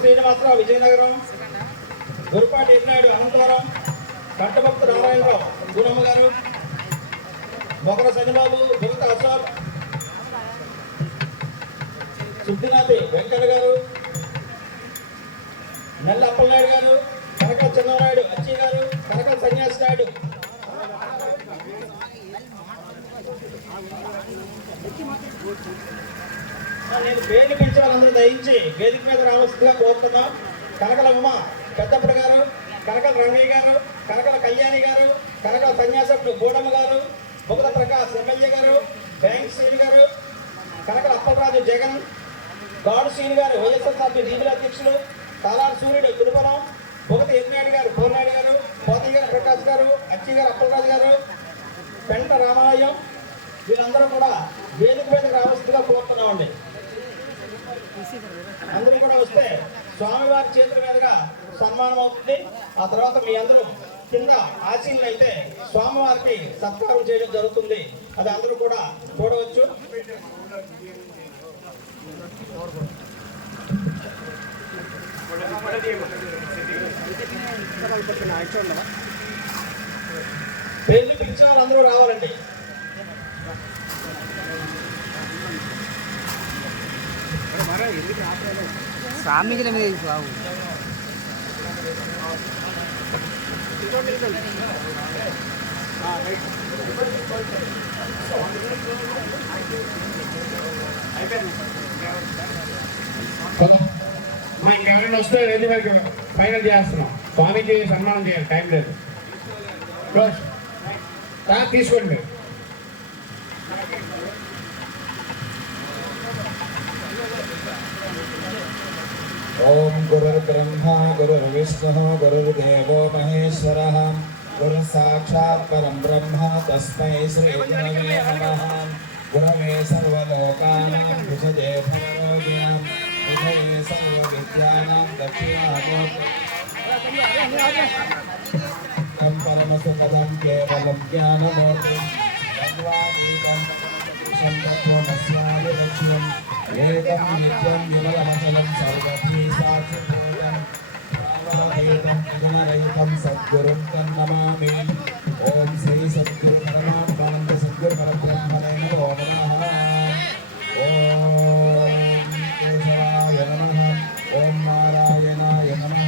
శ్రీనివాసరావు విజయనగరం, గురుపాటి ఎన్నాయుడు అనంతవరం, కట్టభక్తు నారాయణరావు గుణమ్మ గారు, మొగర శనిబాబు, భుగత అశోక్, సిద్ధినాథి వెంకట గారు, నెల్ల అప్పలనాయుడు గారు, కనకల చంద్రనాయుడు అచ్చి గారు, కనకల సన్యాసి నాయుడు. నేను పేర్లు పెంచిన వాళ్ళందరూ దయించి వేదిక మీద రావాల్సిందిగా కోరుతున్నాం. కనకల ఉమ పెద్దప్పటి గారు, కనకల రంగయ్య గారు, కనకల కళ్యాణి గారు, కనకల సన్యాసకుడు బోడమ్మ గారు, బుగత ప్రకాష్ ఎమ్మెల్యే గారు, బ్యాంక్ శ్రీని గారు, కనకల అప్పలరాజు జగన్, గాడు శ్రీని గారు వైఎస్ఆర్సీపీ రీజనల్ అధ్యక్షులు, తాలాడు సూర్యుడు తిరుపరం, బుగత ఎన్నాయుడు గారు, పోర్నాయుడు గారు, పోతయ్య గారు ప్రకాష్ గారు, అచ్చి గారు అప్పలరాజు గారు, పెంట రామాలయం, వీళ్ళందరూ కూడా వేదిక మీదకి రావాల్సిందిగా కోరుతున్నామండి. అందరూ కూడా వస్తే స్వామివారి చేతుల మీదుగా సన్మానం అవుతుంది. ఆ తర్వాత మీ అందరూ కింద ఆశీనులు అయితే స్వామివారికి సత్కారం చేయడం జరుగుతుంది. అది అందరూ కూడా చూడవచ్చు. పెళ్లి పిలిచిన వాళ్ళందరూ రావాలండి. స్వామికి బాబు ఇంకెవరైనా వస్తే వెళ్ళి వరకు ఫైనల్ చేస్తున్నాం. స్వామికి సన్మానం చేయాలి, టైం లేదు. తీసుకోండి మీరు. ओम गुरुर्ब्रह्मा गुरुर्विष्णु गुरुर्देवो महेश्वरः गुरु साक्षात् परं ब्रह्म तस्मै श्री गुरवे नमः। गुरवे सर्वलोकानां विषये भवरोगिणां विषये सर्वविद्यानां दक्षिणामूर्तिं परमसुखदं केवलं ज्ञानमूर्तिं भगवान् ఏకం నిత్యం విమలమచలం సర్వధీ సాక్షిభూతం రామరహితం జనరహితం సద్గురుం తన్నమామి. ఓం శ్రీ సద్గురు పరమాత్మానంద సద్గురు పరబ్రహ్మణే నమో నమః. ఓం కేశవాయ నమః. ఓం నారాయణాయ నమః.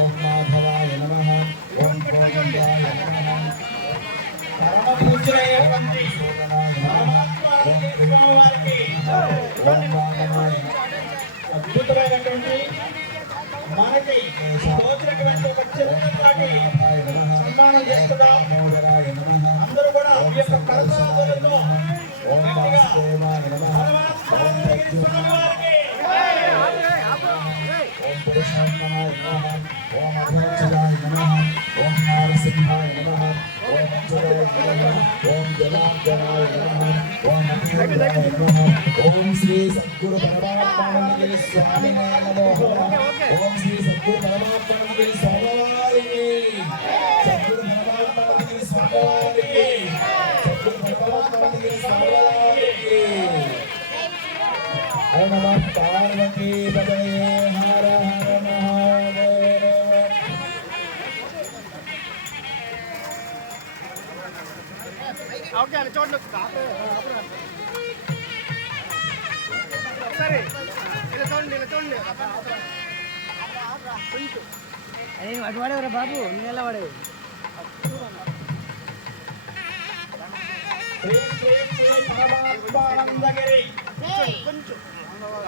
ఓం మాధవాయ నమః. ఓం గోవిందాయ నమః. పరమపూజ్యులైనటువంటి అద్భుతమైనటువంటి మనకి స్తోత్రటువంటి ఒక చిన్నపాటి సన్మానం చేస్తున్నాం. అందరూ కూడా ఈ యొక్క కరతాళాలతో ఓం నారసింహాయ నమః. ఓం అచ్యుతాయ నమః. ఓం జనార్దనాయ నమః. ఓం అఖిలాయ నమః. ఓం శ్రీ సద్గురు పరమాత్మానందగిరి స్వామినే నమో నమః. ఓం శ్రీ సద్గురు పరమాత్మానందగిరి స్వామివారికి, సద్గురు పరమాత్మానందగిరి స్వామివారికి, సద్గురు పరమాత్మానందగిరి స్వామివారికి. హర నమః పార్వతీ పదయే హర హర మహాదేవ. ఓకే అని చూడండి సరే ఇలా చూడండి అదే అటు వాడేవరా బాబు, నేను ఎలా వాడేవు.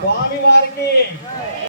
స్వామివారికి